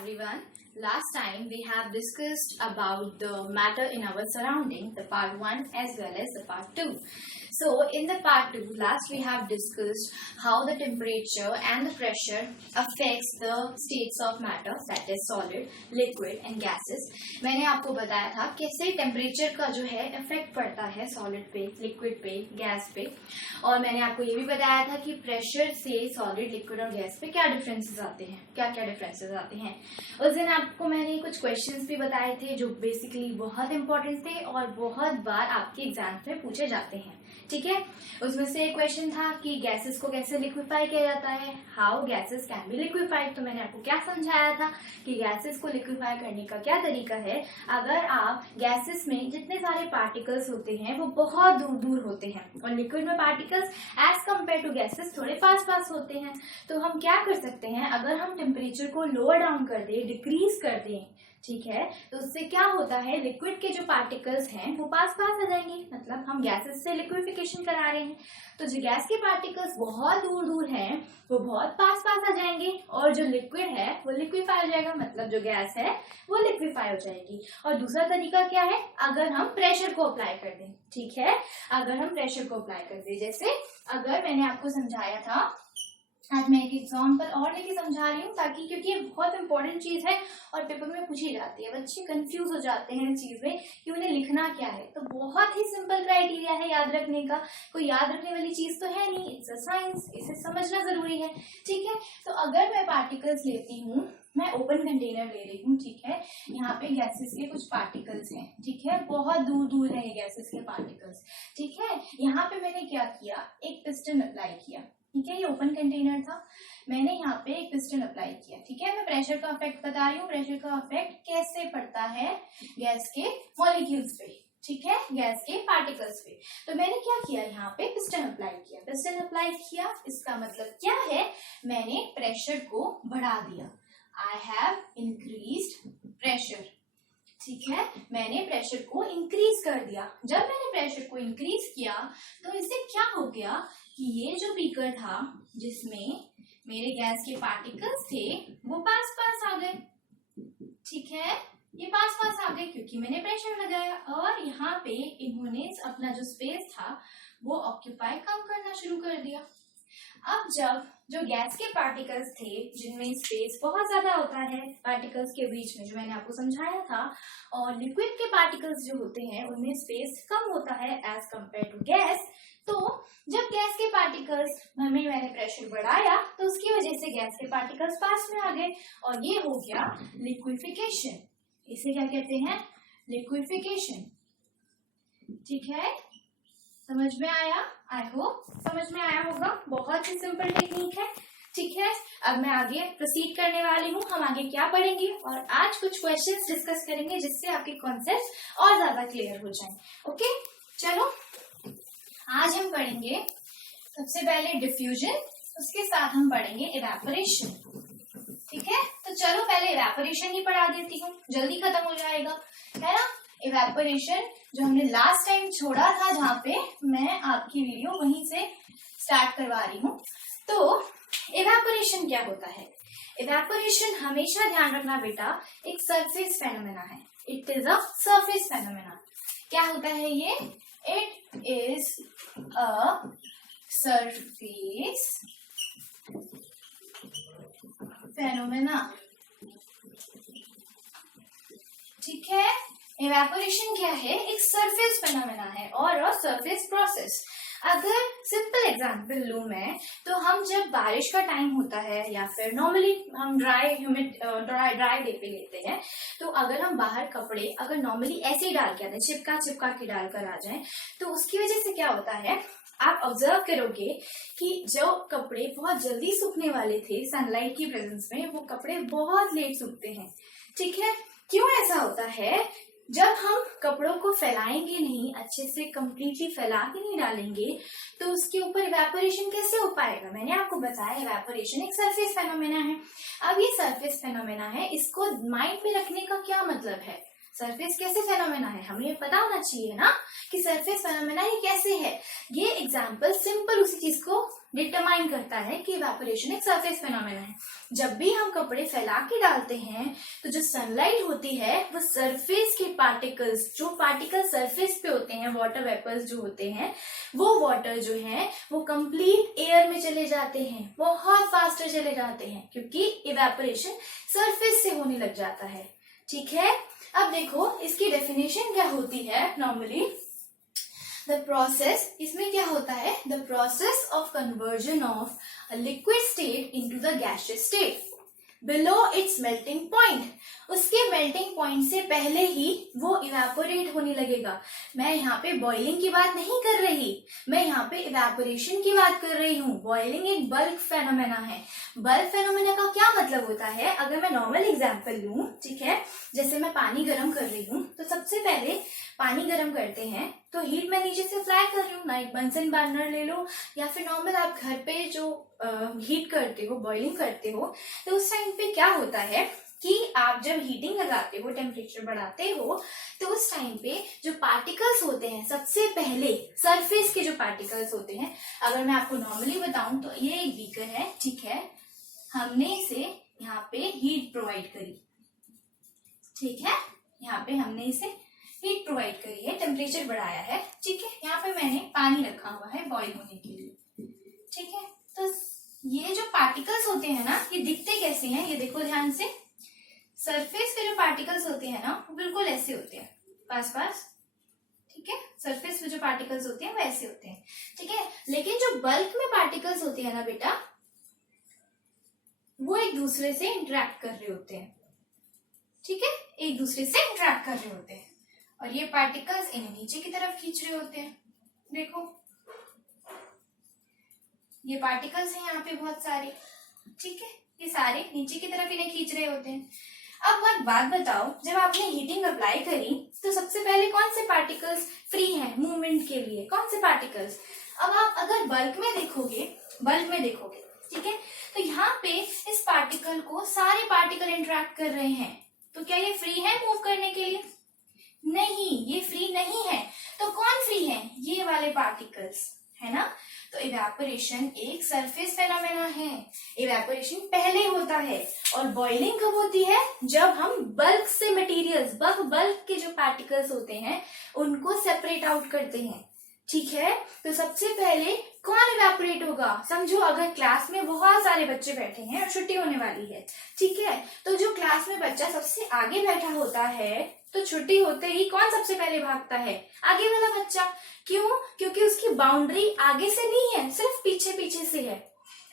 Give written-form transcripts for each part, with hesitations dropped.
everyone. Last time we have discussed about the matter in our surrounding, the part 1 as well as the part 2. So in the part 2, last we have discussed how the temperature and the pressure affects the states of matter, that is solid, liquid and gases. मैंने आपको बताया था कैसे temperature का जो है effect पड़ता है सॉलिड पे, लिक्विड पे, गैस पे, और मैंने आपको ये भी बताया था कि प्रेशर से सॉलिड, लिक्विड और गैस पे क्या डिफरेंसेस आते हैं, क्या क्या डिफरेंसेस आते हैं। उस दिन आपको मैंने कुछ क्वेश्चंस भी बताए थे जो बेसिकली बहुत इंपॉर्टेंट थे और बहुत बार आपके एग्जाम्स में पूछे जाते हैं। ठीक है, उसमें से एक क्वेश्चन था कि गैसेस को कैसे लिक्विफाई किया जाता है, how gases can be liquefied. तो मैंने आपको क्या समझाया था कि गैसेस को लिक्विफाई करने का क्या तरीका है। अगर आप गैसेस में जितने सारे पार्टिकल्स होते हैं वो बहुत दूर दूर होते हैं और लिक्विड में particles as compare to gases थोड़े पास पास होते हैं, तो हम क्या कर सकते हैं, अगर हम टेम्परेचर को लोअर डाउन कर दें, डिक्रीज कर दें, ठीक है, तो उससे क्या होता है, लिक्विड के जो पार्टिकल्स हैं वो पास पास आ जाएंगे, मतलब हम गैसेस से लिक्विफिकेशन करा रहे हैं। तो जो गैस के पार्टिकल्स बहुत दूर दूर हैं वो बहुत पास पास आ जाएंगे और जो लिक्विड है वो लिक्विफाई हो जाएगा, मतलब जो गैस है वो लिक्विफाई हो जाएगी। और दूसरा तरीका क्या है, अगर हम प्रेशर को अप्लाई कर दें, ठीक है, अगर हम प्रेशर को अप्लाई कर दें, जैसे अगर मैंने आपको समझाया था, आज मैं एक एग्जाम्पल और लेके समझा रही हूँ ताकि, क्योंकि ये बहुत इंपॉर्टेंट चीज है और पेपर में पूछी जाती है, बच्चे कंफ्यूज हो जाते हैं इस चीज में कि उन्हें लिखना क्या है। तो बहुत ही सिंपल क्राइटेरिया है याद रखने का, कोई याद रखने वाली चीज तो है नहीं, इट्स अ साइंस, इसे समझना जरूरी है। ठीक है, तो अगर मैं पार्टिकल्स लेती हूँ, मैं ओपन कंटेनर ले रही हूँ, ठीक है, यहाँ पे गैसेस के कुछ पार्टिकल्स हैं, ठीक है, बहुत दूर दूर है गैसेस के पार्टिकल्स, ठीक है। यहाँ पे मैंने क्या किया, एक पिस्टन अप्लाई किया, ठीक है, ये ओपन कंटेनर था, मैंने यहाँ पे एक पिस्टन अप्लाई किया, ठीक है। मैं प्रेशर का इफेक्ट बता रही हूँ, प्रेशर का इफेक्ट कैसे पड़ता है गैस के मॉलिक्यूल्स पे, ठीक है, गैस के पार्टिकल्स पे। तो मैंने क्या किया, यहाँ पे पिस्टन अप्लाई किया, पिस्टन अप्लाई किया, इसका मतलब क्या है, मैंने प्रेशर को बढ़ा दिया, आई हैव इंक्रीज्ड प्रेशर, ठीक है, मैंने प्रेशर को इंक्रीज कर दिया। जब मैंने प्रेशर को इंक्रीज किया तो इससे क्या हो गया कि ये जो बीकर था जिसमें मेरे गैस के पार्टिकल्स थे वो पास पास आ गए, ठीक है, ये पास पास आ गए क्योंकि मैंने प्रेशर लगाया, और यहाँ पे इन्होंने अपना जो स्पेस था वो ऑक्यूपाई कम करना शुरू कर दिया। अब जब जो गैस के पार्टिकल्स थे जिनमें स्पेस बहुत ज्यादा होता है पार्टिकल्स के बीच में, जो मैंने आपको समझाया था, और लिक्विड के पार्टिकल्स जो होते हैं उनमें स्पेस कम होता है एज कंपेयर टू गैस, तो जब गैस के पार्टिकल्स में मैंने प्रेशर बढ़ाया तो उसकी वजह से गैस के पार्टिकल्स पास में आ गए और ये हो गया लिक्विफिकेशन। इसे क्या कहते हैं, लिक्विफिकेशन, ठीक है, समझ में आया, आई होप समझ में आया होगा, बहुत ही सिंपल टेक्निक है, ठीक है। अब मैं आगे प्रोसीड करने वाली हूँ, हम आगे क्या पढ़ेंगे और आज कुछ क्वेश्चंस डिस्कस करेंगे जिससे आपके कॉन्सेप्ट्स और ज्यादा क्लियर हो जाएं। ओके, चलो आज हम पढ़ेंगे सबसे पहले डिफ्यूजन, उसके साथ हम पढ़ेंगे इवेपोरेशन, ठीक है। तो चलो पहले इवेपोरेशन ही पढ़ा देती हूँ, जल्दी खत्म हो जाएगा, है ना। इवेपोरेशन जो हमने लास्ट टाइम छोड़ा था, जहाँ पे मैं आपकी वीडियो वहीं से स्टार्ट करवा रही हूँ। तो इवेपोरेशन क्या होता है, इवेपोरेशन हमेशा ध्यान रखना बेटा एक सरफेस फेनोमेना है, it is a surface phenomena. क्या होता है ये, it is a surface phenomena, ठीक है। इवेपोरेशन क्या है, एक सरफेस फेनोमेना है और सरफेस प्रोसेस। अगर सिंपल एग्जांपल लूं मैं, तो हम जब बारिश का टाइम होता है या फिर नॉर्मली हम ड्राई डे पे लेते हैं, तो अगर हम बाहर कपड़े अगर नॉर्मली ऐसे ही डाल के आते हैं, चिपका चिपका के डालकर आ जाएं, तो उसकी वजह से क्या होता है, आप ऑब्जर्व करोगे कि जो कपड़े बहुत जल्दी सूखने वाले थे सनलाइट की प्रेजेंस में, वो कपड़े बहुत लेट सूखते हैं, ठीक है। क्यों ऐसा होता है, जब हम कपड़ों को फैलाएंगे नहीं, अच्छे से कंप्लीटली फैला के नहीं डालेंगे, तो उसके ऊपर इवेपोरेशन कैसे हो पाएगा। मैंने आपको बताया इवेपोरेशन एक सरफेस फेनोमेना है। अब ये सरफेस फेनोमेना है, इसको माइंड में रखने का क्या मतलब है, सरफेस कैसे फेनोमेना है, हमें पता होना चाहिए ना कि सरफेस फेनोमेना ये कैसे है। ये एग्जाम्पल सिंपल उसी चीज को डिटरमाइन करता है कि इवेपोरेशन एक सरफेस फेनोमेना है। जब भी हम कपड़े फैला के डालते हैं तो जो सनलाइट होती है वो सरफेस के पार्टिकल्स, जो पार्टिकल सरफेस पे होते हैं, वाटर वेपर्स जो होते हैं, वो वाटर जो है वो कंप्लीट एयर में चले जाते हैं, बहुत फास्टर चले जाते हैं, क्योंकि इवेपोरेशन सरफेस से होने लग जाता है। ठीक है, अब देखो इसकी डेफिनेशन क्या होती है। नॉर्मली द प्रोसेस, इसमें क्या होता है, the process of conversion of a liquid state into the gaseous state below it's melting point. उसके मेल्टिंग पॉइंट से पहले ही वो इवेपोरेट होने लगेगा। मैं यहाँ पे बॉइलिंग की बात नहीं कर रही, मैं यहाँ पे इवेपोरेशन की बात कर रही हूँ। बॉइलिंग एक बल्क फेनोमेना है। बल्क फेनोमेना का क्या मतलब होता है, अगर मैं नॉर्मल एग्जांपल लूं, ठीक है, जैसे मैं पानी गर्म कर रही हूँ, तो सबसे पहले पानी गर्म करते हैं तो हीट मैं नीचे से अप्लाई कर रही हूँ ना, एक बंसन बर्नर ले लो या फिर नॉर्मल आप घर पे जो हीट करते हो, बॉइलिंग करते हो, तो उस टाइम पे क्या होता है कि आप जब हीटिंग लगाते हो, टेम्परेचर बढ़ाते हो, तो उस टाइम पे जो पार्टिकल्स होते हैं, सबसे पहले सरफेस के जो पार्टिकल्स होते हैं, अगर मैं आपको नॉर्मली बताऊं तो ये एक बीकर है, ठीक है, हमने इसे यहाँ पे हीट प्रोवाइड करी, ठीक है, यहाँ पे हमने इसे हीट प्रोवाइड करी है, टेम्परेचर बढ़ाया है, ठीक है, यहाँ पे मैंने पानी रखा हुआ है बॉईल होने के लिए, ठीक है। तो ये जो पार्टिकल्स होते हैं ना, ये दिखते कैसे हैं, ये देखो ध्यान से, सरफेस के जो पार्टिकल्स होते हैं ना वो बिल्कुल ऐसे होते हैं, पास पास, ठीक है, सरफेस पे जो पार्टिकल्स होते हैं वो ऐसे होते हैं, ठीक है। लेकिन जो बल्क में पार्टिकल्स होते हैं ना बेटा, वो एक दूसरे से इंटरेक्ट कर रहे होते हैं, ठीक है, एक दूसरे से इंटरेक्ट कर रहे होते हैं, और ये पार्टिकल्स इन्हें नीचे की तरफ खींच रहे होते हैं। देखो ये पार्टिकल्स हैं यहाँ पे बहुत सारे, ठीक है, ये सारे नीचे की तरफ इन्हें खींच रहे होते हैं। अब एक बात बताओ, जब आपने हीटिंग अप्लाई करी तो सबसे पहले कौन से पार्टिकल्स फ्री हैं मूवमेंट के लिए, कौन से पार्टिकल्स। अब आप अगर बल्क में देखोगे, ठीक है, तो यहाँ पे इस पार्टिकल को सारे पार्टिकल इंटरेक्ट कर रहे हैं, तो क्या ये फ्री है मूव करने के लिए? नहीं, ये फ्री नहीं है। तो कौन फ्री है? ये वाले पार्टिकल्स, है ना। तो इवेपोरेशन एक सरफेस फेनोमेना है। इवेपोरेशन पहले होता है और बॉइलिंग कब होती है? जब हम बल्क से मटेरियल्स, बल्क के जो पार्टिकल्स होते हैं उनको सेपरेट आउट करते हैं, ठीक है। तो सबसे पहले कौन इवेपोरेट होगा? समझो अगर क्लास में बहुत सारे बच्चे बैठे हैं और छुट्टी होने वाली है, ठीक है, तो जो क्लास में बच्चा सबसे आगे बैठा होता है, तो छुट्टी होते ही कौन सबसे पहले भागता है? आगे वाला बच्चा। क्यों? क्योंकि उसकी बाउंड्री आगे से नहीं है, सिर्फ पीछे पीछे से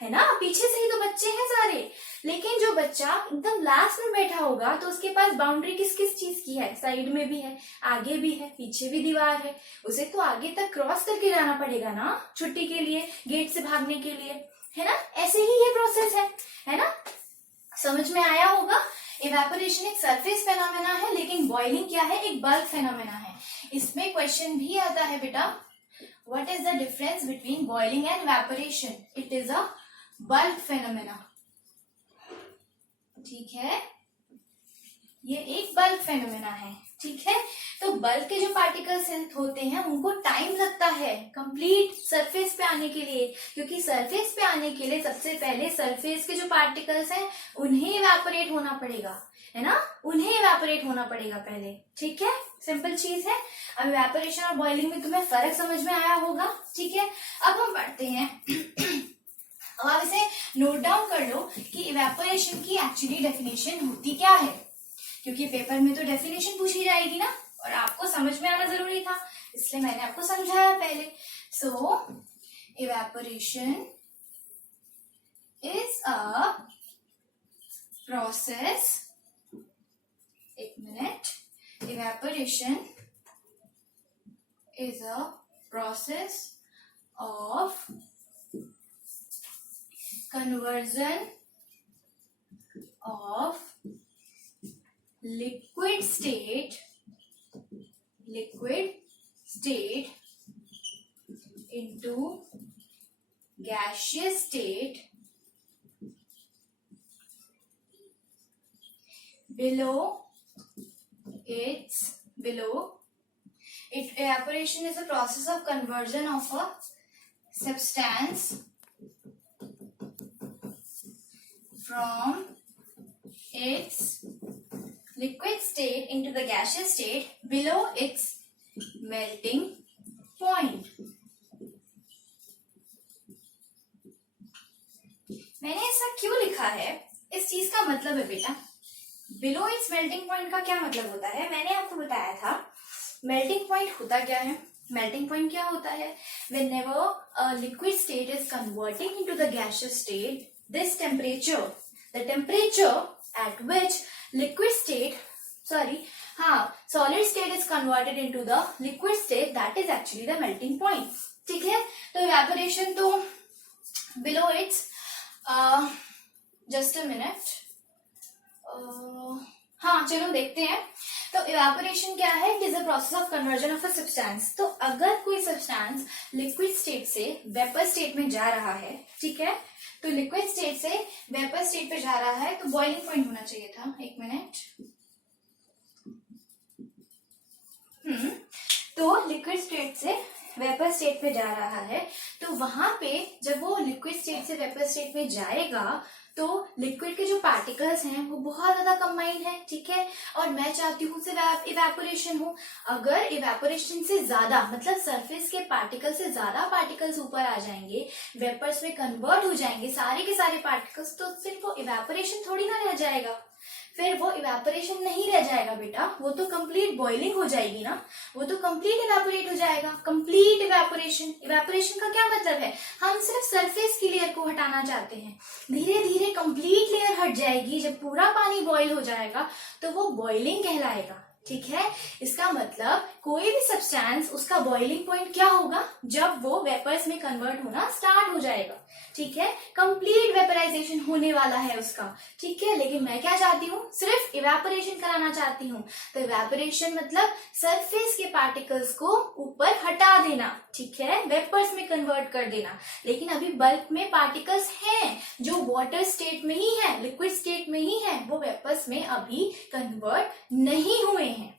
है ना, पीछे से ही तो बच्चे हैं सारे। लेकिन जो बच्चा एकदम लास्ट में बैठा होगा तो उसके पास बाउंड्री किस किस चीज की है? साइड में भी है, आगे भी है, पीछे भी दीवार है, उसे तो आगे तक क्रॉस करके जाना पड़ेगा ना छुट्टी के लिए, गेट से भागने के लिए, है ना। ऐसे ही ये प्रोसेस है ना। समझ में आया होगा। इवेपोरेशन एक सरफेस फेनोमेना है, लेकिन बॉइलिंग क्या है? एक बल्क फेनोमेना है। इसमें क्वेश्चन भी आता है बेटा, what is the difference between boiling and evaporation? It is a bulk phenomena, ठीक है, ये एक बल्क फेनोमेना है, ठीक है। तो बल्क के जो पार्टिकल्स होते हैं उनको टाइम लगता है कंप्लीट सरफेस पे आने के लिए, क्योंकि सरफेस पे आने के लिए सबसे पहले सरफेस के जो पार्टिकल्स हैं उन्हें इवेपोरेट होना पड़ेगा, है ना, उन्हें इवेपोरेट होना पड़ेगा पहले, ठीक है, सिंपल चीज है। अब इवेपोरेशन और बॉइलिंग में तुम्हें फर्क समझ में आया होगा, ठीक है। अब हम पढ़ते हैं अब आप इसे नोट डाउन कर लो कि इवेपोरेशन की एक्चुअली डेफिनेशन होती क्या है, क्योंकि पेपर में तो डेफिनेशन पूछी जाएगी ना, और आपको समझ में आना जरूरी था, इसलिए मैंने आपको समझाया पहले। सो इवेपोरेशन इज अ प्रोसेस, एक minute, evaporation is a process of conversion of liquid state into gaseous state below it's below. Evaporation is a process of conversion of a substance from its liquid state into the gaseous state below its melting point. मैंने ऐसा क्यों लिखा है, इस चीज का मतलब है बेटा, बिलो इट्स मेल्टिंग पॉइंट का क्या मतलब होता है, मैंने आपको बताया था मेल्टिंग पॉइंट होता क्या है। मेल्टिंग पॉइंट क्या होता है, whenever a liquid state is converting into the gaseous state, this temperature, the temperature at which solid state is converted into the liquid state, that is actually the melting point. ठीक है, तो evaporation तो below its just a minute, हाँ चलो देखते हैं। तो evaporation क्या है, it is a process of conversion of a substance. तो अगर कोई सब्सटेंस लिक्विड स्टेट से वेपर स्टेट में जा रहा है, ठीक है, तो लिक्विड स्टेट से वेपर स्टेट पे जा रहा है, तो बॉइलिंग पॉइंट होना चाहिए था, एक मिनट। तो लिक्विड स्टेट से वेपर स्टेट पे जा रहा है, तो वहां पे जब वो लिक्विड स्टेट से वेपर स्टेट में जाएगा तो लिक्विड के जो पार्टिकल्स हैं वो बहुत ज्यादा कंबाइंड है, ठीक है, और मैं चाहती हूँ सिर्फ इवेपोरेशन हो। अगर इवेपोरेशन से ज्यादा मतलब सरफेस के पार्टिकल से ज्यादा पार्टिकल्स ऊपर आ जाएंगे, वेपर्स में कन्वर्ट हो जाएंगे सारे के सारे पार्टिकल्स, तो सिर्फ वो इवेपोरेशन थोड़ी ना रह जाएगा, फिर वो इवेपोरेशन नहीं रह जाएगा बेटा, वो तो कंप्लीट बॉइलिंग हो जाएगी ना, वो तो कंप्लीट इवेपोरेट हो जाएगा। कंप्लीट इवेपोरेशन, इवेपोरेशन का क्या मतलब है, हम सिर्फ सरफेस की लेयर को हटाना चाहते हैं, धीरे धीरे कंप्लीट लेयर हट जाएगी, जब पूरा पानी बॉइल हो जाएगा तो वो बॉइलिंग कहलाएगा, ठीक है। इसका मतलब कोई भी सब्सटेंस, उसका बॉइलिंग पॉइंट क्या होगा, जब वो वेपर्स में कन्वर्ट होना स्टार्ट हो जाएगा, ठीक है, कंप्लीट वेपराइजेशन होने वाला है उसका, ठीक है। लेकिन मैं क्या चाहती हूँ, सिर्फ इवेपोरेशन कराना चाहती हूँ, तो इवेपोरेशन मतलब सरफेस के पार्टिकल्स को ऊपर हटा देना, ठीक है, वेपर्स में कन्वर्ट कर देना। लेकिन अभी बल्क में पार्टिकल्स हैं जो वाटर स्टेट में ही है, लिक्विड स्टेट में ही है, वो वेपर्स में अभी कन्वर्ट नहीं हुए हैं।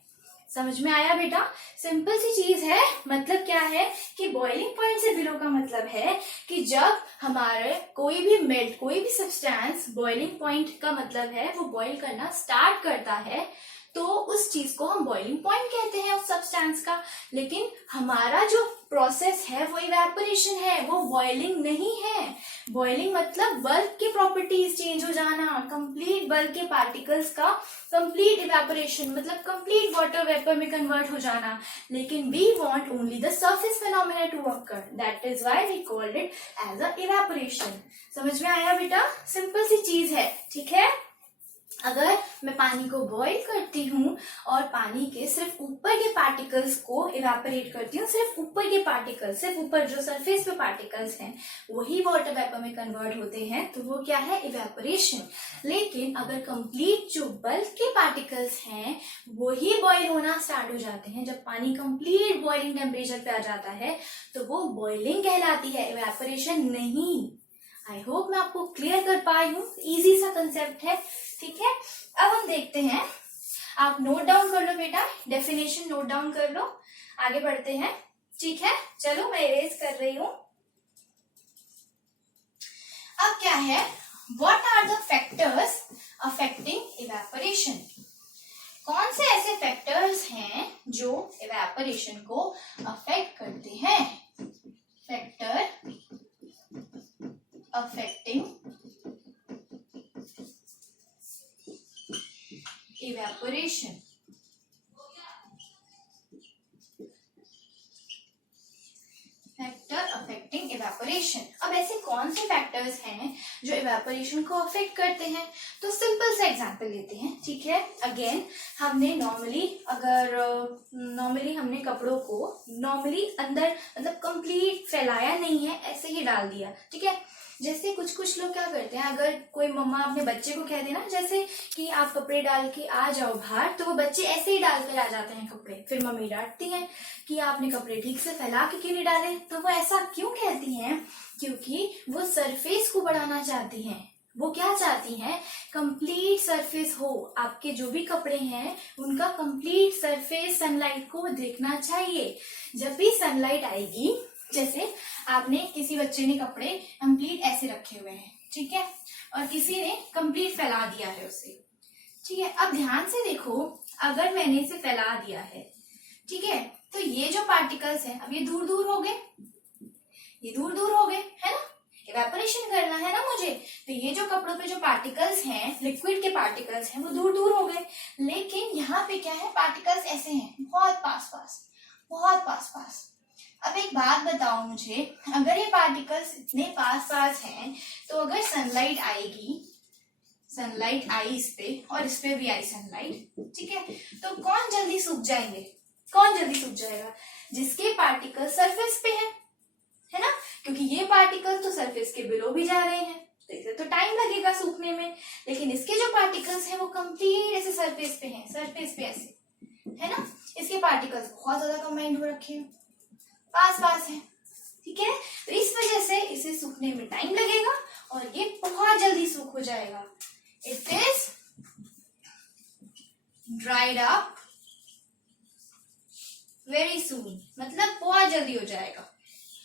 समझ में आया बेटा, सिंपल सी चीज है। मतलब क्या है कि बॉइलिंग पॉइंट से बिलो का मतलब है कि जब हमारे कोई भी सब्सटेंस बॉइलिंग पॉइंट का मतलब है वो बॉइल करना स्टार्ट करता है, तो उस चीज को हम बॉइलिंग पॉइंट कहते हैं उस सब्सटेंस का। लेकिन हमारा जो प्रोसेस है वो इवेपोरेशन है, वो बॉइलिंग नहीं है। बॉइलिंग मतलब बल्क की प्रॉपर्टीज चेंज हो जाना, कंप्लीट बल्क के पार्टिकल्स का कंप्लीट इवेपोरेशन मतलब कंप्लीट वाटर वेपर में कन्वर्ट हो जाना। लेकिन we want only the surface phenomena to occur, that is why we called it as a evaporation. समझ में आया बेटा, सिंपल सी चीज है, ठीक है। अगर मैं पानी को बॉईल करती हूँ और पानी के सिर्फ ऊपर के पार्टिकल्स को इवेपोरेट करती हूँ, सिर्फ ऊपर के पार्टिकल्स, सिर्फ ऊपर जो सरफेस पे पार्टिकल्स हैं वही वाटर वेपर में कन्वर्ट होते हैं, तो वो क्या है, इवेपोरेशन। लेकिन अगर कंप्लीट जो बल्क के पार्टिकल्स हैं वही बॉईल होना स्टार्ट हो जाते हैं, जब पानी कंप्लीट बॉइलिंग टेम्परेचर पे आ जाता है तो वो बॉइलिंग कहलाती है, इवेपोरेशन नहीं। आई होप मैं आपको क्लियर कर पाई हूँ, इजी सा कंसेप्ट है, ठीक है। अब हम देखते हैं, आप नोट डाउन कर लो बेटा, डेफिनेशन नोट डाउन कर लो, आगे बढ़ते हैं, ठीक है। चलो मैं इरेज कर रही हूं। अब क्या है, what are the factors affecting evaporation. कौन से ऐसे फैक्टर्स हैं जो इवेपोरेशन को अफेक्ट करते हैं। Factor affecting evaporation। Factor affecting evaporation. अब ऐसे कौन से फैक्टर्स हैं जो इवेपोरेशन को अफेक्ट करते हैं, तो सिंपल सा एग्जांपल लेते हैं, ठीक है। अगेन हमने नॉर्मली हमने कपड़ों को अंदर मतलब कंप्लीट फैलाया नहीं है, ऐसे ही डाल दिया, ठीक है। जैसे कुछ लोग क्या करते हैं, अगर कोई मम्मा अपने बच्चे को कह देना जैसे कि आप कपड़े डाल के आ जाओ बाहर, तो वो बच्चे ऐसे ही डाल कर आ जाते हैं कपड़े, फिर मम्मी डांटती हैं कि आपने कपड़े ठीक से फैला के क्यों नहीं डाले। तो वो ऐसा क्यों कहती हैं, क्योंकि वो सरफेस को बढ़ाना चाहती हैं, वो क्या चाहती हैं, कंप्लीट सरफेस हो, आपके जो भी कपड़े हैं उनका कंप्लीट सरफेस सनलाइट को देखना चाहिए। जब भी सनलाइट आएगी, जैसे आपने किसी बच्चे ने कपड़े कंप्लीट ऐसे रखे हुए हैं, ठीक है, और किसी ने कंप्लीट फैला दिया है उसे, ठीक है। अब ध्यान से देखो, अगर मैंने इसे फैला दिया है, ठीक है, तो ये जो पार्टिकल्स हैं अब ये दूर दूर हो गए, ये दूर दूर हो गए, है ना, इवेपोरेशन करना है ना मुझे, तो ये जो कपड़ों पे जो पार्टिकल्स हैं, लिक्विड के पार्टिकल्स हैं, वो दूर दूर हो गए। लेकिन यहाँ पे क्या है, पार्टिकल्स ऐसे हैं, बहुत पास पास, बहुत पास पास। अब एक बात बताओ मुझे, अगर ये पार्टिकल्स इतने पास पास हैं, तो अगर सनलाइट आएगी, सनलाइट आई इस पे और इस पे भी आई सनलाइट, ठीक है, तो कौन जल्दी सूख जाएंगे, कौन जल्दी सूख जाएगा, जिसके पार्टिकल सरफेस पे है ना, क्योंकि ये पार्टिकल तो सरफेस के बिलो भी जा रहे हैं, तो इसे तो टाइम लगेगा सूखने में। लेकिन इसके जो पार्टिकल्स हैं वो कंप्लीट ऐसे सरफेस पे हैं, सरफेस पे ऐसे, है ना, इसके पार्टिकल्स बहुत ज्यादा कंबाइंड हो रखे हैं, पास पास है, ठीक है, तो इस वजह से इसे सूखने में टाइम लगेगा और ये बहुत जल्दी सूख हो जाएगा। It is dried up very soon, मतलब बहुत जल्दी हो जाएगा,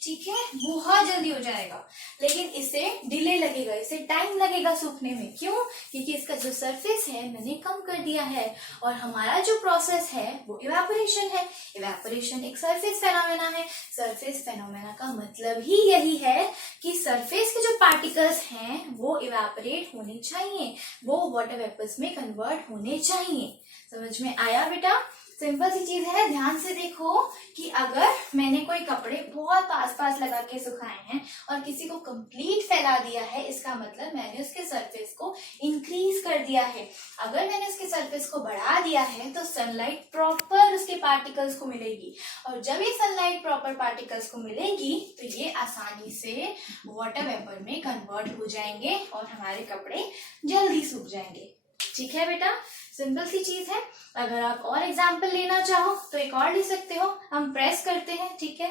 ठीक है, बहुत जल्दी हो जाएगा। लेकिन इसे डिले लगेगा, इसे टाइम लगेगा सूखने में। क्यों? क्योंकि इसका जो सरफेस है मैंने कम कर दिया है और हमारा जो प्रोसेस है वो इवेपोरेशन है। इवेपोरेशन एक सरफेस फेनोमेना है। सरफेस फेनोमेना का मतलब ही यही है कि सरफेस के जो पार्टिकल्स हैं वो इवेपोरेट होने चाहिए, वो वाटर वेपर्स में कन्वर्ट होने चाहिए। समझ में आया बेटा? सिंपल सी चीज है, ध्यान से देखो कि अगर मैंने कोई कपड़े बहुत पास पास लगा के सुखाए हैं और किसी को कंप्लीट फैला दिया है, इसका मतलब मैंने उसके सरफेस को इंक्रीज कर दिया है। अगर मैंने उसके सरफेस को बढ़ा दिया है तो सनलाइट प्रॉपर उसके पार्टिकल्स को मिलेगी, और जब ये सनलाइट प्रॉपर पार्टिकल्स को मिलेगी तो ये आसानी से वाटर वेपर में कन्वर्ट हो जाएंगे और हमारे कपड़े जल्दी सूख जाएंगे। ठीक है बेटा, सिंपल सी चीज है। अगर आप और एग्जाम्पल लेना चाहो तो एक और ले सकते हो। हम प्रेस करते हैं, ठीक है,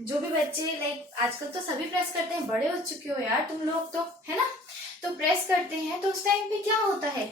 जो भी बच्चे लाइक आजकल तो सभी प्रेस करते हैं, बड़े हो चुके हो यार तुम लोग तो, है ना। तो प्रेस करते हैं तो उस टाइम पे क्या होता है,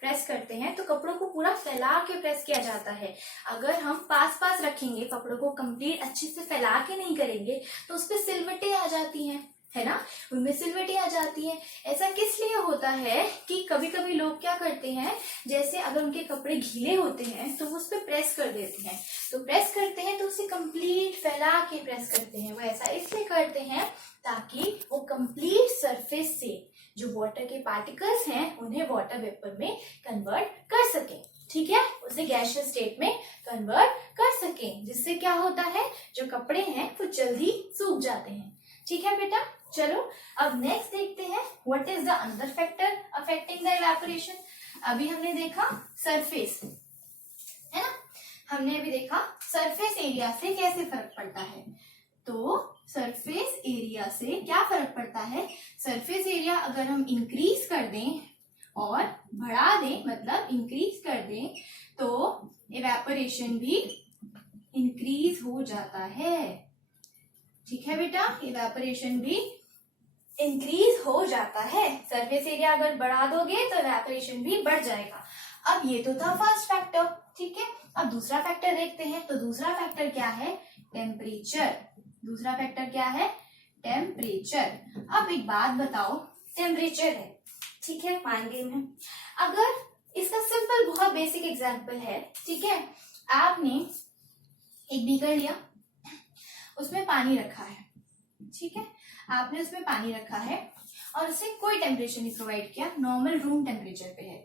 प्रेस करते हैं तो कपड़ों को पूरा फैला के प्रेस किया जाता है। अगर हम पास पास रखेंगे, कपड़ों को कंप्लीट अच्छे से फैला के नहीं करेंगे तो उस पर सिलवटें आ जाती हैं, है ना, उनमें सिलवटें आ जाती हैं। ऐसा किस लिए होता है कि कभी कभी लोग क्या करते हैं, जैसे अगर उनके कपड़े गीले होते हैं तो वो उस पर प्रेस कर देते हैं। तो प्रेस करते हैं तो उसे कंप्लीट फैला के प्रेस करते हैं। वो ऐसा इसलिए करते हैं ताकि वो कंप्लीट सरफेस से जो वाटर के पार्टिकल्स हैं उन्हें वाटर वेपर में कन्वर्ट कर सके, ठीक है, उसे गैसियस स्टेट में कन्वर्ट कर सके, जिससे क्या होता है, जो कपड़े हैं वो जल्दी सूख जाते हैं। ठीक है बेटा, चलो अब नेक्स्ट देखते हैं what is the another factor affecting the evaporation. अभी हमने देखा सरफेस, है ना, हमने अभी देखा सरफेस एरिया से कैसे फर्क पड़ता है। तो सरफेस एरिया से क्या फर्क पड़ता है, सरफेस एरिया अगर हम इंक्रीज कर दें और बढ़ा दें, मतलब इंक्रीज कर दें, तो इवेपोरेशन भी इंक्रीज हो जाता है। ठीक है बेटा, इवेपोरेशन भी इंक्रीज हो जाता है। सरफेस एरिया अगर बढ़ा दोगे तो इवेपोरेशन भी बढ़ जाएगा। अब ये तो था फर्स्ट फैक्टर, ठीक है। अब दूसरा फैक्टर देखते हैं। तो दूसरा फैक्टर क्या है, टेम्परेचर। दूसरा फैक्टर क्या है, टेम्परेचर। अब एक बात बताओ, टेम्परेचर है, ठीक है, मान गई मैं। अगर इसका सिंपल बहुत बेसिक एग्जांपल है, ठीक है, आपने एक बीकर लिया, उसमें पानी रखा है, ठीक है, आपने उसमें पानी रखा है और उसे कोई टेम्परेचर नहीं प्रोवाइड किया, नॉर्मल रूम टेम्परेचर पे है,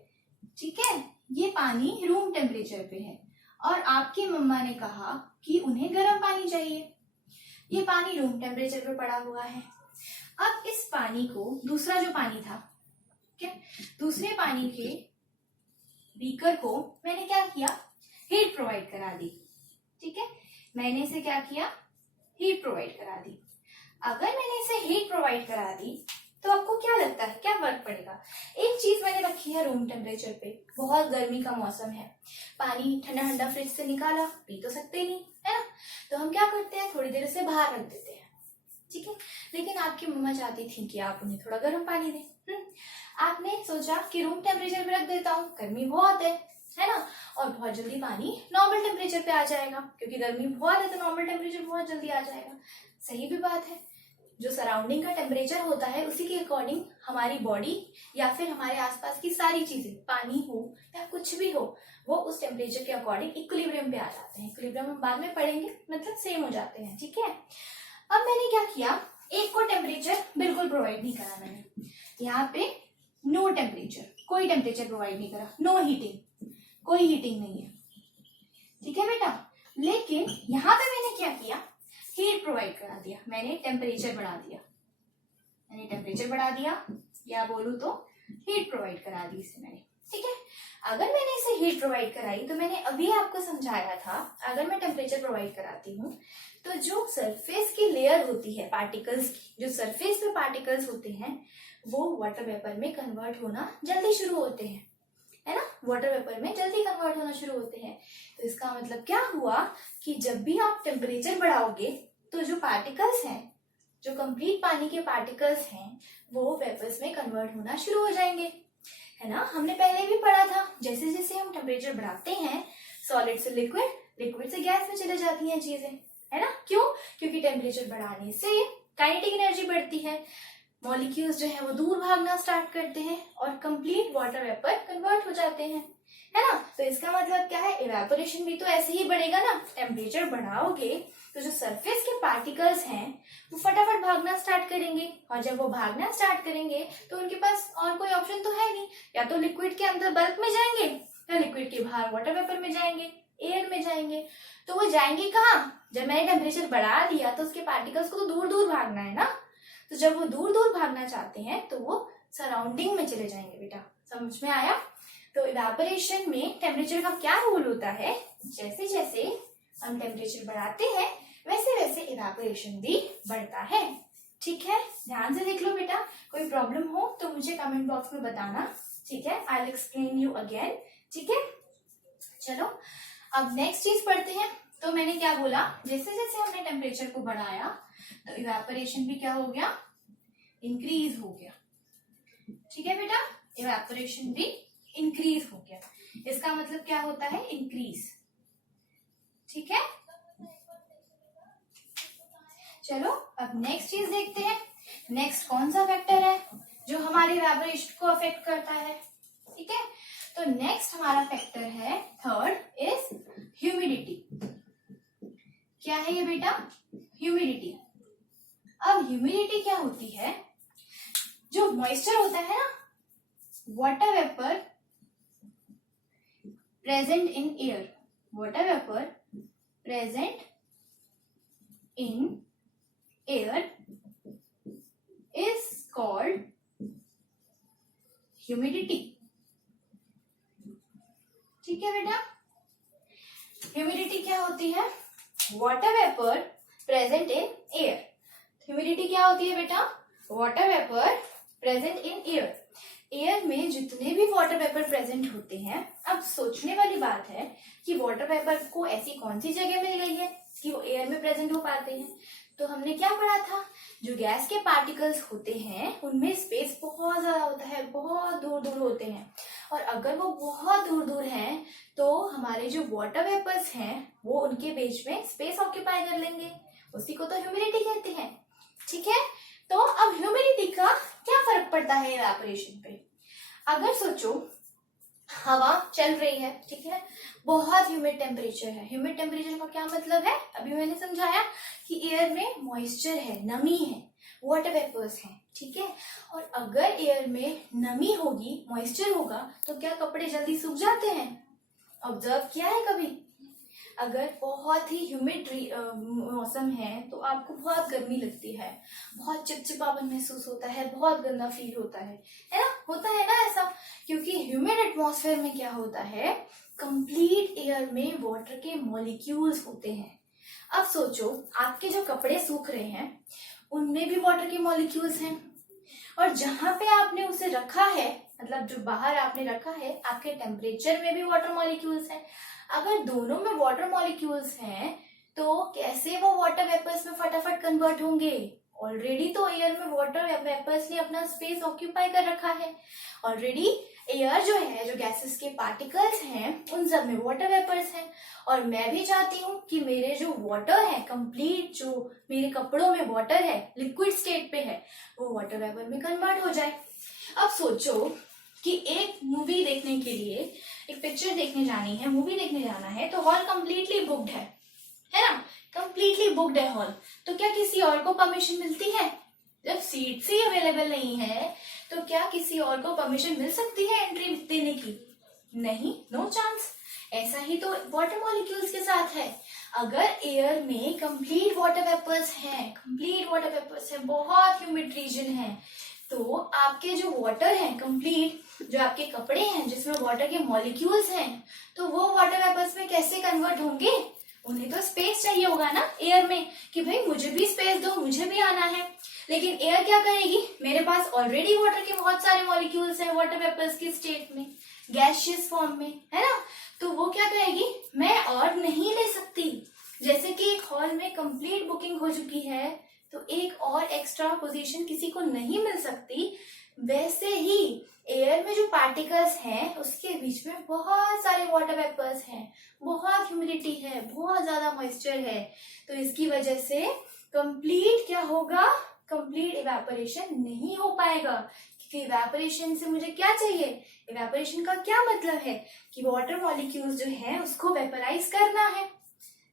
ठीक है, ये पानी रूम टेम्परेचर पे है और आपकी मम्मा ने कहा कि उन्हें गर्म पानी चाहिए। ये पानी रूम टेम्परेचर पे पड़ा हुआ है। अब इस पानी को, दूसरा जो पानी था, ठीक है, दूसरे पानी के बीकर को मैंने क्या किया, हीट प्रोवाइड करा दी, ठीक है, मैंने इसे क्या किया, हीट प्रोवाइड करा दी। अगर मैंने इसे हीट प्रोवाइड करा दी तो आपको क्या लगता है, क्या फर्क पड़ेगा। एक चीज मैंने रखी है रूम टेम्परेचर पे, बहुत गर्मी का मौसम है, पानी ठंडा ठंडा फ्रिज से निकाला, पी तो सकते नहीं, है ना, तो हम क्या करते हैं, थोड़ी देर से बाहर रख देते हैं, ठीक है। लेकिन आपकी मम्मा चाहती थी कि आप उन्हें थोड़ा गर्म पानी दें। आपने सोचा कि रूम टेम्परेचर पे रख देता हूँ, गर्मी बहुत है ना, और बहुत जल्दी पानी नॉर्मल टेम्परेचर पे आ जाएगा, क्योंकि गर्मी बहुत है तो नॉर्मल टेम्परेचर बहुत जल्दी आ जाएगा। सही भी बात है, जो सराउंडिंग का टेम्परेचर होता है उसी के अकॉर्डिंग हमारी बॉडी या फिर हमारे आसपास की सारी चीजें, पानी हो या कुछ भी हो, वो उस टेम्परेचर के अकॉर्डिंग इक्विलिब्रियम पे आ जाते हैं। इक्विलिब्रियम हम बाद में पढ़ेंगे, मतलब सेम हो जाते हैं। ठीक है। अब मैंने क्या किया, एक को टेम्परेचर बिल्कुल प्रोवाइड नहीं करा मैंने, यहाँ पे नो टेम्परेचर, कोई टेम्परेचर प्रोवाइड नहीं करा, नो हीटिंग, कोई हीटिंग नहीं है। ठीक है बेटा। लेकिन यहाँ पे मैंने क्या किया, हीट प्रोवाइड करा दिया, मैंने टेम्परेचर बढ़ा दिया, या बोलूं तो हीट प्रोवाइड करा दी इसे मैंने। ठीक है। अगर मैंने इसे हीट प्रोवाइड कराई तो मैंने अभी आपको समझाया था, अगर मैं टेम्परेचर प्रोवाइड कराती हूँ तो जो सरफेस की लेयर होती है पार्टिकल्स की, जो सरफेस पे पार्टिकल्स होते हैं वो वाटर वेपर में कन्वर्ट होना जल्दी शुरू होते हैं, है ना, वाटर वेपर में जल्दी कन्वर्ट होना शुरू होते हैं। तो इसका मतलब क्या हुआ कि जब भी आप टेम्परेचर बढ़ाओगे तो जो पार्टिकल्स हैं, जो कंप्लीट पानी के पार्टिकल्स हैं, वो वेपर्स में कन्वर्ट होना शुरू हो जाएंगे, है ना। हमने पहले भी पढ़ा था, जैसे जैसे हम टेम्परेचर बढ़ाते हैं सॉलिड से लिक्विड, लिक्विड से गैस में चले जाती हैं चीजें, है ना। क्यों? क्योंकि टेम्परेचर बढ़ाने से काइनेटिक एनर्जी बढ़ती है, मॉलिक्यूल्स जो है वो दूर भागना स्टार्ट करते हैं और कंप्लीट वाटर वेपर कन्वर्ट हो जाते हैं, है ना। तो इसका मतलब क्या है, इवेपोरेशन भी तो ऐसे ही बढ़ेगा ना। टेम्परेचर बढ़ाओगे तो जो सरफेस के पार्टिकल्स हैं वो फटाफट भागना स्टार्ट करेंगे, और जब वो भागना स्टार्ट करेंगे तो उनके पास और कोई ऑप्शन तो है नहीं, या तो लिक्विड के अंदर बल्क में जाएंगे या लिक्विड के बाहर वाटर वेपर में जाएंगे, एयर में जाएंगे। तो वो जाएंगे कहाँ, जब मैंने टेम्परेचर बढ़ा दिया तो उसके पार्टिकल्स को तो दूर दूर भागना है ना। तो जब वो दूर दूर भागना चाहते हैं तो वो सराउंडिंग में चले जाएंगे। बेटा समझ में आया। तो इवेपोरेशन में टेम्परेचर का क्या रोल होता है, जैसे जैसे हम टेम्परेचर बढ़ाते हैं वैसे वैसे इवेपोरेशन भी बढ़ता है। ठीक है, ध्यान से देख लो बेटा, कोई प्रॉब्लम हो तो मुझे कमेंट बॉक्स में बताना। ठीक है, I will explain you again. ठीक है, चलो अब नेक्स्ट चीज पढ़ते हैं। तो मैंने क्या बोला, जैसे जैसे हमने टेम्परेचर को बढ़ाया तो इवेपोरेशन भी क्या हो गया, इंक्रीज हो गया। ठीक है बेटा, इवेपोरेशन भी इंक्रीज हो गया, इसका मतलब क्या होता है, इंक्रीज। ठीक है, चलो अब नेक्स्ट चीज देखते हैं। नेक्स्ट कौन सा फैक्टर है जो हमारे इवेपोरेशन को अफेक्ट करता है। ठीक है, तो नेक्स्ट हमारा फैक्टर है थर्ड इज ह्यूमिडिटी। क्या है ये बेटा, ह्यूमिडिटी। अब ह्यूमिडिटी क्या होती है, जो मॉइस्चर होता है ना, water vapour present in air, water vapour present in air is called humidity. ठीक है बेटा, ह्यूमिडिटी क्या होती है, water vapour present in air. Humidity क्या होती है बेटा, water vapour present in air. Air में जितने भी वाटर वेपर प्रेजेंट होते हैं, अब सोचने वाली बात है कि वाटर वेपर को ऐसी कौन सी जगह मिल गई है कि वो एयर में प्रेजेंट हो पाते हैं। तो हमने क्या पढ़ा था, जो गैस के पार्टिकल्स होते हैं उनमें स्पेस बहुत ज्यादा होता है, बहुत दूर दूर होते हैं, और अगर वो बहुत दूर दूर हैं तो हमारे जो वाटर वेपर्स हैं वो उनके बीच में स्पेस ऑक्यूपाई कर लेंगे, उसी को तो ह्यूमिडिटी कहते हैं। ठीक है, तो अब ह्यूमिडिटी का क्या फर्क पड़ता है इवेपोरेशन पे। अगर सोचो हवा चल रही है, ठीक है, बहुत ह्यूमिड टेम्परेचर है। ह्यूमिड टेम्परेचर का क्या मतलब है, अभी मैंने समझाया कि एयर में मॉइस्चर है, नमी है, वाटर वेपर्स हैं। ठीक है, और अगर एयर में नमी होगी, मॉइस्चर होगा, तो क्या कपड़े जल्दी सूख जाते हैं। ऑब्जर्व किया है कभी, अगर बहुत ही ह्यूमिड मौसम है तो आपको बहुत गर्मी लगती है, बहुत चिपचिपापन महसूस होता है, बहुत गंदा फील होता है ना, होता है ना ऐसा, क्योंकि ह्यूमिड एटमॉस्फेयर में क्या होता है, कंप्लीट एयर में वाटर के मॉलिक्यूल्स होते हैं। अब सोचो आपके जो कपड़े सूख रहे हैं उनमें भी वाटर के मॉलिक्यूल्स हैं, और जहां पे आपने उसे रखा है, मतलब जो बाहर आपने रखा है, आपके टेम्परेचर में भी वाटर मॉलिक्यूल्स हैं। अगर दोनों में वाटर मॉलिक्यूल्स हैं तो कैसे वो वाटर वेपर्स में फटाफट कन्वर्ट होंगे, ऑलरेडी तो एयर में वाटर वेपर्स ने अपना स्पेस ऑक्यूपाई कर रखा है। ऑलरेडी एयर जो है, जो गैसेस के पार्टिकल्स हैं, उन सब में वाटर वेपर्स हैं। और मैं भी चाहती हूँ कि मेरे जो वाटर है कंप्लीट, जो मेरे कपड़ों में वाटर है लिक्विड स्टेट पे है, वो वाटर वेपर में कन्वर्ट हो जाए। अब सोचो कि एक मूवी देखने के लिए, एक पिक्चर देखने जानी है, मूवी देखने जाना है, तो हॉल कंप्लीटली बुक्ड है ना, कंप्लीटली बुक्ड है हॉल। तो क्या किसी और को परमिशन मिलती है? जब सीट्स ही अवेलेबल नहीं है तो क्या किसी और को परमिशन मिल सकती है एंट्री देने की? नहीं, नो चांस। ऐसा ही तो वाटर मॉलिक्यूल्स के साथ है। अगर एयर में कंप्लीट वाटर वेपर्स हैं, बहुत ह्यूमिड रीजन है, तो आपके जो वाटर है कंप्लीट, जो आपके कपड़े हैं जिसमें वाटर के मॉलिक्यूल्स हैं, तो वो वाटर वेपर्स में कैसे कन्वर्ट होंगे? उन्हें तो स्पेस चाहिए होगा ना एयर में, कि भाई मुझे भी स्पेस दो, मुझे भी आना है। लेकिन एयर क्या करेगी? मेरे पास ऑलरेडी वाटर के बहुत सारे मॉलिक्यूल्स हैं वाटर वेपर्स की स्टेट में, गैसियस फॉर्म में, है ना। तो वो क्या करेगी? मैं और नहीं ले सकती। जैसे कि एक हॉल में कंप्लीट बुकिंग हो चुकी है तो एक और एक्स्ट्रा पोजीशन किसी को नहीं मिल सकती, वैसे ही एयर में जो पार्टिकल्स हैं उसके बीच में बहुत सारे वाटर वेपर्स हैं, बहुत ह्यूमिडिटी है, बहुत ज्यादा मॉइस्चर है। तो इसकी वजह से कंप्लीट क्या होगा? कंप्लीट इवेपोरेशन नहीं हो पाएगा। क्योंकि इवेपोरेशन से मुझे क्या चाहिए? इवेपोरेशन का क्या मतलब है कि वाटर मॉलिक्यूल्स जो है उसको वेपराइज करना है।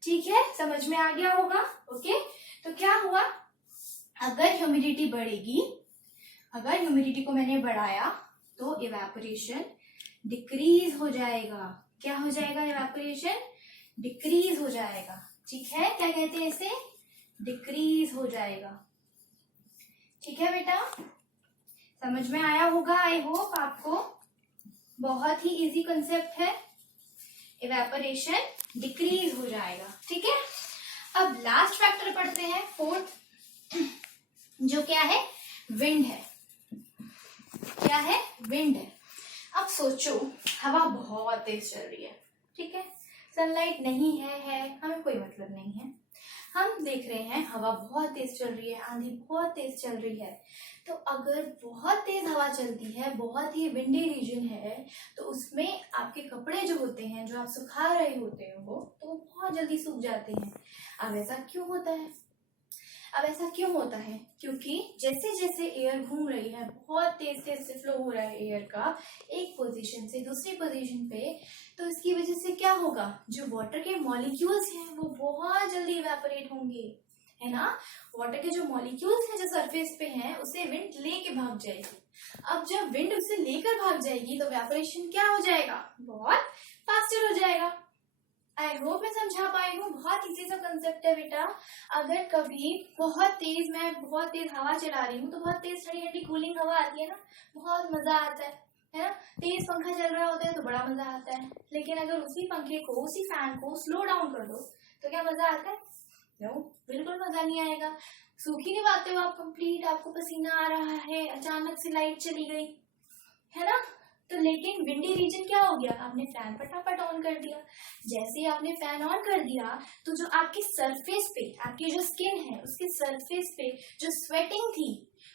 ठीक है, समझ में आ गया होगा? ओके, तो क्या हुआ? अगर ह्यूमिडिटी बढ़ेगी, अगर ह्यूमिडिटी को मैंने बढ़ाया तो इवेपोरेशन डिक्रीज हो जाएगा। क्या हो जाएगा? इवेपोरेशन डिक्रीज हो जाएगा। ठीक है, क्या कहते हैं इसे? डिक्रीज हो जाएगा। ठीक है बेटा, समझ में आया होगा आई होप आपको। बहुत ही इजी कंसेप्ट है, इवेपोरेशन डिक्रीज हो जाएगा। ठीक है, अब लास्ट फैक्टर पढ़ते हैं, फोर्थ, जो क्या है? विंड है। क्या है? विंड है। अब सोचो, हवा बहुत तेज चल रही है, ठीक है, सनलाइट नहीं है, हमें कोई मतलब नहीं है। हम देख रहे हैं हवा बहुत तेज चल रही है, आंधी बहुत तेज चल रही है। तो अगर बहुत तेज हवा चलती है, बहुत ही विंडी रीजन है, तो उसमें आपके कपड़े जो होते हैं, जो आप सुखा रहे होते हो, तो वो बहुत जल्दी सूख जाते हैं। अब ऐसा क्यों होता है? क्योंकि जैसे जैसे एयर घूम रही है, बहुत तेज से फ्लो हो रहा है एयर का एक पोजीशन से दूसरी पोजीशन पे, तो इसकी वजह से क्या होगा? जो वाटर के मॉलिक्यूल्स हैं वो बहुत जल्दी इवेपोरेट होंगे, है ना। वाटर के जो मॉलिक्यूल्स हैं जो सरफेस पे हैं, उसे विंड लेके भाग जाएगी। अब जब विंड उसे लेकर भाग जाएगी तो इवेपोरेशन क्या हो जाएगा? बहुत फास्टर हो जाएगा। आई होप मैं समझा पाई हूँ। बहुत इजी सा कंसेप्ट है बेटा। अगर कभी बहुत तेज हवा चला रही हूँ तो बहुत तेज ठंडी ठंडी कूलिंग हवा आती है ना, बहुत मजा आता है ना। तेज पंखा चल रहा होता है तो बड़ा मजा आता है, लेकिन अगर उसी पंखे को, उसी फैन को स्लो डाउन कर दो तो क्या मजा आता है? नो, बिल्कुल मजा नहीं आएगा। सूख ही नहीं पाते हो आप कंप्लीट, आपको पसीना आ रहा है, अचानक से लाइट चली गई, है ना। तो लेकिन विंडी रीजन क्या हो गया? आपने फैन फटाफट ऑन कर दिया। जैसे ही आपने फैन ऑन कर दिया तो जो आपकी सरफेस पे, आपकी जो स्किन है उसके सरफेस पे जो स्वेटिंग थी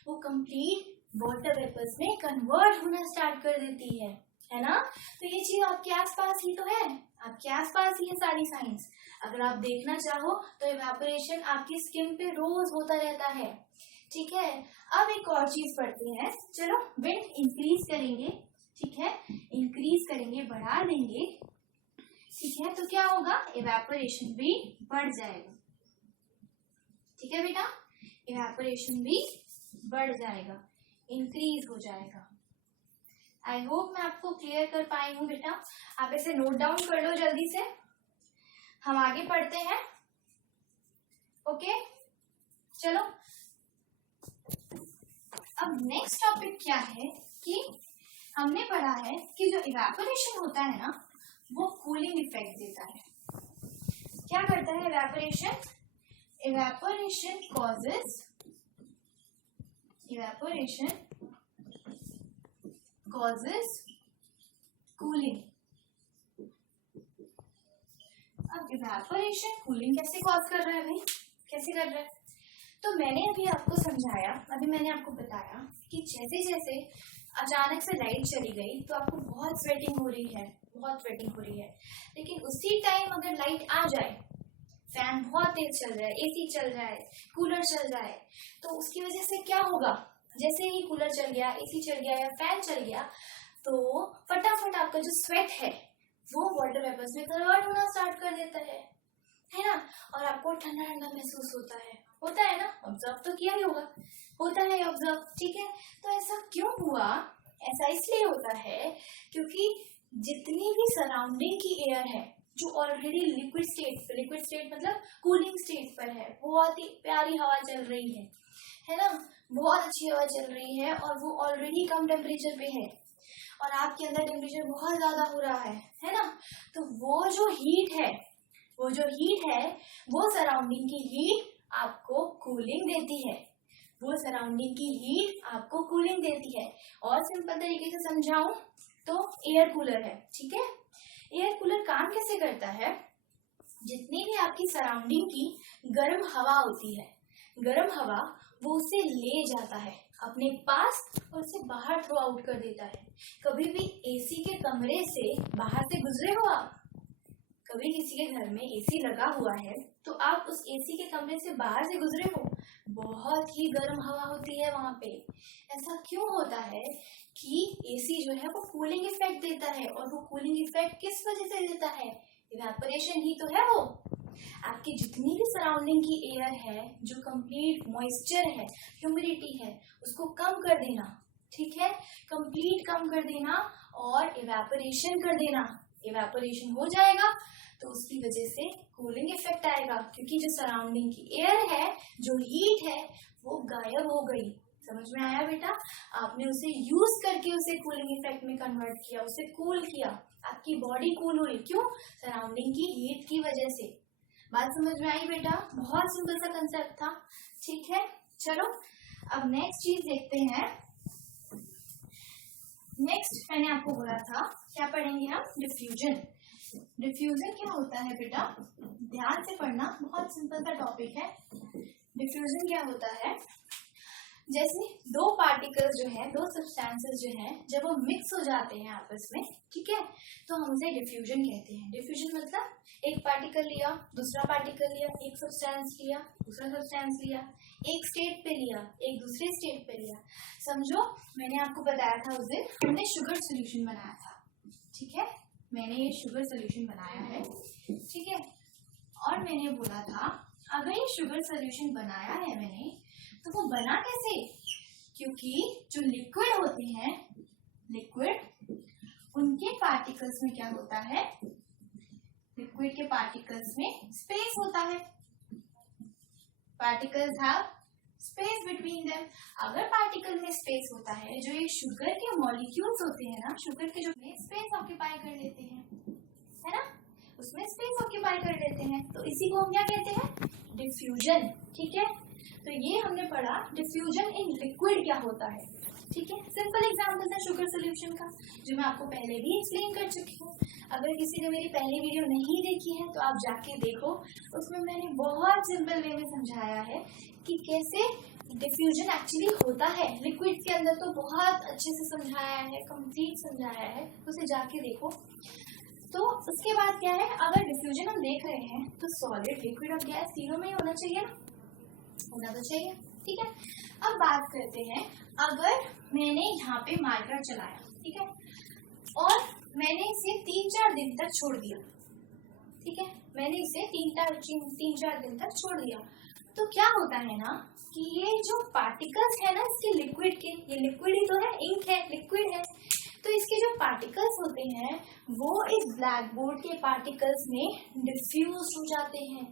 वो कंप्लीट वाटर वेपर्स में कन्वर्ट होना स्टार्ट कर देती है ना। तो ये चीज आपके आसपास ही तो है, आपके आसपास ही है सारी साइंस। अगर आप देखना चाहो तो इवेपोरेशन आपकी स्किन पे रोज होता रहता है। ठीक है, अब एक और चीज पढ़ते हैं। चलो, विंड इंक्रीज करेंगे, ठीक है, इंक्रीज करेंगे, बढ़ा देंगे, ठीक है, तो क्या होगा? इवेपोरेशन भी बढ़ जाएगा। ठीक है बेटा, इवेपोरेशन भी बढ़ जाएगा, इंक्रीज हो जाएगा। आई होप मैं आपको क्लियर कर पाई हूँ बेटा। आप इसे नोट डाउन कर लो जल्दी से, हम आगे पढ़ते हैं। ओके, चलो अब नेक्स्ट टॉपिक क्या है कि हमने पढ़ा है कि जो इवेपोरेशन होता है ना वो कूलिंग इफेक्ट देता है। क्या करता है इवेपोरेशन? Evaporation causes cooling. अब इवेपोरेशन कूलिंग कैसे कॉज कर रहा है भाई? कैसे कर रहा है? तो मैंने अभी आपको समझाया, अभी मैंने आपको बताया कि जैसे जैसे अचानक से लाइट चली गई तो आपको बहुत स्वेटिंग हो रही है, बहुत स्वेटिंग हो रही है। लेकिन उसी टाइम अगर लाइट आ जाए, फैन बहुत तेज चल रहा है, एसी चल रहा है, कूलर चल रहा है, तो उसकी वजह से क्या होगा, जैसे ही कूलर चल गया, एसी चल गया या फैन चल गया, तो फटाफट आपका जो स्वेट है वो वाटर वेपर्स में कन्वर्ट होना स्टार्ट कर देता है ना। और आपको ठंडा ठंडा महसूस होता है ना, ऑब्जर्व तो किया ही होता है ऑब्जर्व, ठीक है। तो ऐसा क्यों हुआ, ऐसा इसलिए होता है क्योंकि जितनी भी सराउंडिंग की एयर है जो ऑलरेडी लिक्विड स्टेट मतलब कूलिंग स्टेट पर है, बहुत ही प्यारी हवा चल रही है ना, बहुत अच्छी हवा चल रही है और वो ऑलरेडी कम टेम्परेचर पे है और आपके अंदर टेम्परेचर बहुत ज्यादा हो रहा है ना। तो वो जो हीट है वो सराउंडिंग की हीट आपको कूलिंग देती है, वो सराउंडिंग की हीट आपको कूलिंग देती है। और सिंपल तरीके से समझाऊं तो एयर कूलर है, ठीक है। एयर कूलर काम कैसे करता है, जितनी भी आपकी सराउंडिंग की गर्म हवा होती है, गर्म हवा वो उसे ले जाता है अपने पास और उसे बाहर थ्रो आउट कर देता है। कभी भी एसी के कमरे से बाहर से गुजरे हो आप, कभी किसी के घर में एसी लगा हुआ है तो आप उस एसी के कमरे से बाहर से गुजरे हो, बहुत ही गर्म हवा होती है वहां पे। ऐसा क्यों होता है कि एसी जो है वो कूलिंग इफेक्ट देता है, और वो कूलिंग इफेक्ट किस वजह से देता है, इवेपोरेशन ही तो है वो। आपकी जितनी भी सराउंडिंग की एयर है, जो कंप्लीट मॉइस्चर है, ह्यूमिडिटी है, उसको कम कर देना, ठीक है, कंप्लीट कम कर देना और इवेपोरेशन कर देना। इवेपोरेशन हो जाएगा तो उसकी वजह से कूलिंग इफेक्ट आएगा, क्योंकि जो सराउंडिंग की एयर है, जो हीट है, वो गायब हो गई। समझ में आया बेटा, आपने उसे यूज करके उसे कूलिंग इफेक्ट में कन्वर्ट किया, उसे कूल किया, आपकी बॉडी कूल हुई, क्यों, सराउंडिंग की हीट की वजह से। बात समझ में आई बेटा, बहुत सिंपल सा कंसेप्ट था, ठीक है। चलो अब नेक्स्ट चीज देखते हैं। नेक्स्ट मैंने आपको बोला था क्या पढ़ेंगे हम, डिफ्यूजन। डिफ्यूजन क्या होता है बेटा, ध्यान से पढ़ना, बहुत सिंपल सा टॉपिक है। डिफ्यूजन क्या होता है, जैसे दो पार्टिकल्स जो है, दो सब्सटेंसेस जो है, जब वो मिक्स हो जाते हैं आपस में, ठीक है, तो हम उसे डिफ्यूजन कहते हैं। डिफ्यूजन मतलब एक पार्टिकल लिया, दूसरा पार्टिकल लिया, एक सब्सटेंस लिया, दूसरा सब्सटेंस लिया, एक स्टेट पे लिया, एक दूसरे स्टेट पे लिया। समझो, मैंने आपको बताया था उस दिन हमने शुगर सोल्यूशन बनाया था, ठीक है, मैंने ये शुगर सोल्यूशन बनाया है, ठीक है, और मैंने बोला था अगर ये शुगर सोल्यूशन बनाया है मैंने, तो वो बना कैसे, क्योंकि जो लिक्विड होते हैं, लिक्विड, उनके पार्टिकल्स में क्या होता है, लिक्विड के पार्टिकल्स में स्पेस होता है, particles have space between them. अगर पार्टिकल में स्पेस होता है, जो ये शुगर के मॉलिक्यूल्स होते हैं ना, शुगर के जो स्पेस ऑक्यूपाई कर लेते हैं, है ना, उसमें स्पेस ऑक्यूपाई कर लेते हैं, तो इसी को हम क्या कहते हैं, डिफ्यूजन, ठीक है। तो ये हमने पढ़ा डिफ्यूजन इन लिक्विड क्या होता है, ठीक है। सिंपल एग्जांपल था शुगर सोल्यूशन का, जो मैं आपको पहले भी एक्सप्लेन कर चुकी हूँ। अगर किसी ने मेरी पहली वीडियो नहीं देखी है तो आप जाके देखो, उसमें मैंने बहुत सिंपल वे में समझाया है कि कैसे डिफ्यूजन एक्चुअली होता है लिक्विड के अंदर, तो बहुत अच्छे से समझाया है, कंप्लीट समझाया है, उसे जाके देखो। तो उसके बाद क्या है, अगर डिफ्यूजन हम देख रहे हैं तो सॉलिड, लिक्विड और गैस तीनों में ही होना चाहिए ना, होना तो चाहिए, ठीक है। अब बात करते हैं, अगर मैंने यहाँ पे मार्कर चलाया, ठीक है, और मैंने इसे 3-4 दिन तक छोड़ दिया, ठीक है, मैंने इसे 3-4 दिन तक छोड़ दिया, तो क्या होता है ना कि ये जो पार्टिकल्स है ना इसके लिक्विड के, ये लिक्विड ही तो है, इंक है, लिक्विड है, तो इसके जो पार्टिकल्स होते हैं वो इस ब्लैक बोर्ड के पार्टिकल्स में डिफ्यूज हो जाते हैं,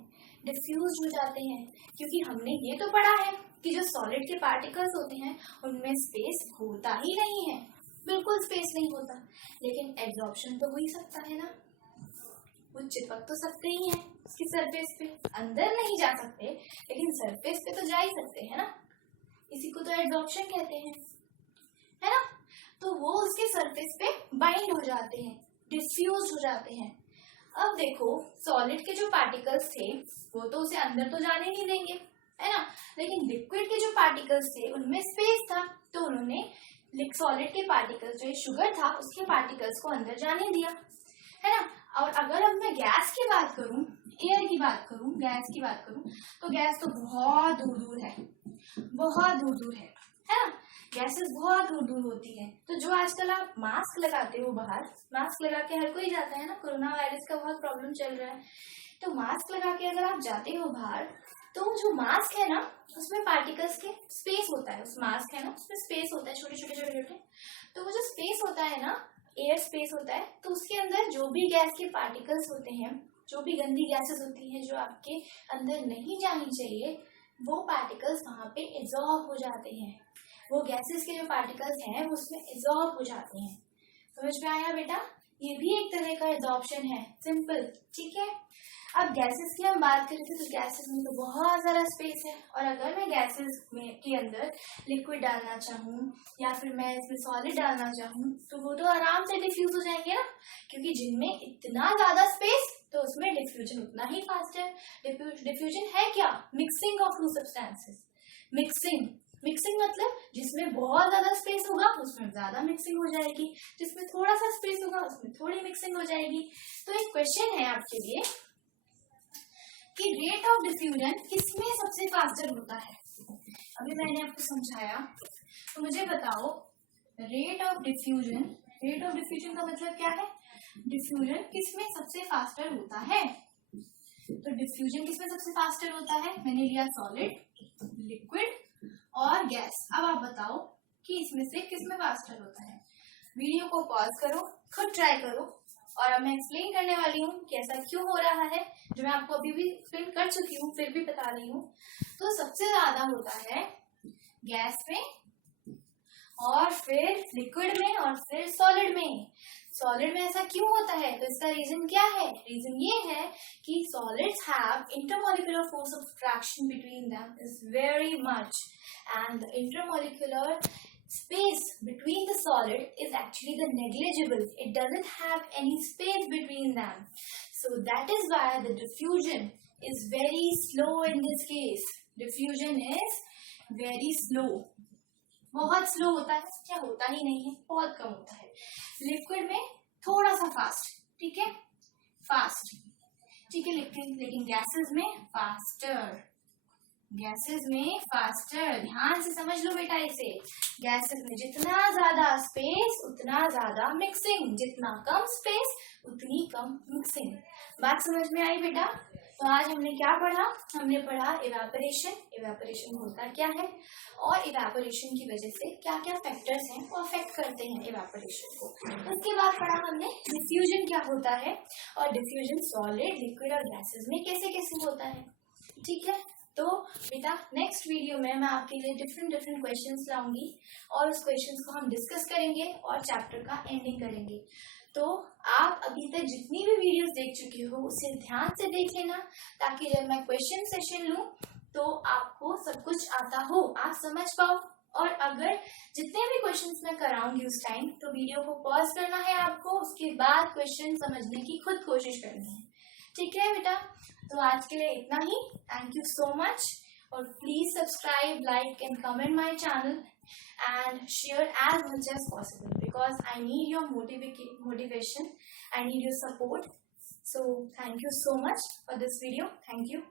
डिफ्यूज हो जाते हैं, क्योंकि हमने ये तो पढ़ा है कि जो सॉलिड के पार्टिकल्स होते हैं उनमें स्पेस होता ही नहीं है, बिल्कुल स्पेस नहीं होता, लेकिन एब्जॉर्प्शन तो हो ही सकता है ना, वो चिपक तो सकते ही हैं उसकी सरफेस पे, अंदर नहीं जा सकते लेकिन सरफेस पे तो जा ही सकते हैं ना, इसी को तो एब्जॉर्प्शन कहते हैं, है ना। तो वो उसके सरफेस पे बाइंड हो जाते हैं, डिफ्यूज हो जाते हैं। अब देखो, सॉलिड के जो पार्टिकल्स थे वो तो उसे अंदर तो जाने नहीं देंगे, है ना। लेकिन लिक्विड के जो पार्टिकल्स थे उनमें स्पेस था, तो उन्होंने सॉलिड के पार्टिकल्स, जो शुगर था उसके पार्टिकल्स को अंदर जाने दिया, है ना। और अगर अब मैं गैस की बात करूं, एयर की बात करूं, गैस की बात करूं, तो गैस तो बहुत दूर दूर है, बहुत दूर दूर है ना। गैसेस बहुत दूर दूर होती है। तो जो आजकल आप मास्क लगाते हो बाहर, मास्क लगा के हर कोई जाता है ना, कोरोना वायरस का बहुत प्रॉब्लम चल रहा है, तो मास्क लगा के अगर आप जाते हो बाहर, तो जो मास्क है ना उसमें पार्टिकल्स के स्पेस होता है, उस मास्क है ना उसमें स्पेस होता है, छोटे छोटे छोटे छोटे। तो वो जो स्पेस होता है ना, एयर स्पेस होता है, तो उसके अंदर जो भी गैस के पार्टिकल्स होते हैं, जो भी गंदी गैसेस होती हैं जो आपके अंदर नहीं जानी चाहिए, वो पार्टिकल्स वहां पे एब्जॉर्ब हो जाते हैं। वो गैसेस के जो पार्टिकल्स हैं वो उसमें एब्जॉर्ब हो जाते हैं। समझ में आया बेटा? ये भी एक तरह का एब्जॉर्प्शन है, सिंपल, ठीक है। अब गैसेस की हम बात करें तो गैसेस में तो बहुत सारा स्पेस है, और अगर मैं गैसेस में के अंदर लिक्विड डालना चाहूँ या फिर मैं इसमें सॉलिड डालना चाहूँ, तो वो तो आराम से डिफ्यूज हो जाएंगे ना, क्योंकि जिनमें इतना ज्यादा स्पेस तो उसमें डिफ्यूजन उतना ही फास्ट है। डिफ्यूजन है क्या? Mixing of to substances. Mixing मतलब जिसमें बहुत ज्यादा स्पेस होगा उसमें ज्यादा मिक्सिंग हो जाएगी, जिसमें थोड़ा सा स्पेस होगा उसमें थोड़ी मिक्सिंग हो जाएगी। तो एक क्वेश्चन है आपके लिए कि रेट ऑफ डिफ्यूजन किसमें सबसे फास्टर होता है। अभी मैंने आपको समझाया, तो मुझे बताओ रेट ऑफ डिफ्यूजन का मतलब क्या है? डिफ्यूजन किसमें सबसे फास्टर होता है? तो डिफ्यूजन किसमें सबसे फास्टर होता है? मैंने लिया सॉलिड, लिक्विड और गैस। अब आप बताओ कि इसमें से किसमें फास्टर होता है। वीडियो को पॉज करो, खुद ट्राई करो, और अब मैं एक्सप्लेन करने वाली हूँ कि ऐसा क्यों हो रहा है, जो मैं आपको अभी भी एक्सप्लेन कर चुकी हूँ, फिर भी बता रही हूँ। तो सबसे ज्यादा होता है गैस में, और फिर लिक्विड में, और फिर सॉलिड में। सॉलिड में ऐसा क्यों होता है? तो इसका रीजन क्या है? रीजन ये है कि solids have intermolecular force of attraction between them is very much, and the intermolecular space between the solid is actually the negligible. It doesn't have any space between them. So that is why the diffusion is very slow in this case. Diffusion is very slow. बहुत slow होता है, क्या होता ही नहीं है, बहुत कम होता है। लिक्विड में थोड़ा सा फास्ट, ठीक है, फास्ट, ठीक है, लेकिन गैसेस में फास्टर, गैसेस में फास्टर। ध्यान से समझ लो बेटा इसे। गैसेस में जितना ज्यादा स्पेस उतना ज्यादा मिक्सिंग, जितना कम स्पेस उतनी कम मिक्सिंग। बात समझ में आई बेटा? तो आज हमने क्या पढ़ा? हमने पढ़ा इवेपोरेशन होता क्या है, और इवेपोरेशन की वजह से क्या क्या फैक्टर्स हैं वो अफेक्ट करते हैं इवेपोरेशन को। उसके बाद पढ़ा हमने डिफ्यूजन क्या होता है, और डिफ्यूजन सॉलिड, लिक्विड और गैसेस में कैसे कैसे होता है, ठीक है। तो बेटा नेक्स्ट वीडियो में मैं आपके लिए डिफरेंट क्वेश्चंस लाऊंगी, और उस क्वेश्चंस को हम डिस्कस करेंगे और चैप्टर का एंडिंग करेंगे। तो आप अभी तक जितनी भी वीडियोस देख चुके हो उसे ध्यान से देख लेना, ताकि जब मैं क्वेश्चन सेशन लूं तो आपको सब कुछ आता हो, आप समझ पाओ। और अगर जितने भी क्वेश्चंस मैं कराऊंगी उस टाइम, तो वीडियो को पॉज करना है आपको, उसके बाद क्वेश्चन समझने की खुद कोशिश करनी है, ठीक है बेटा। तो आज के लिए इतना ही। थैंक यू सो मच, और please subscribe, like and comment my channel and share as much as possible, because I need your motivation, I need your support. So thank you so much for this video. Thank you.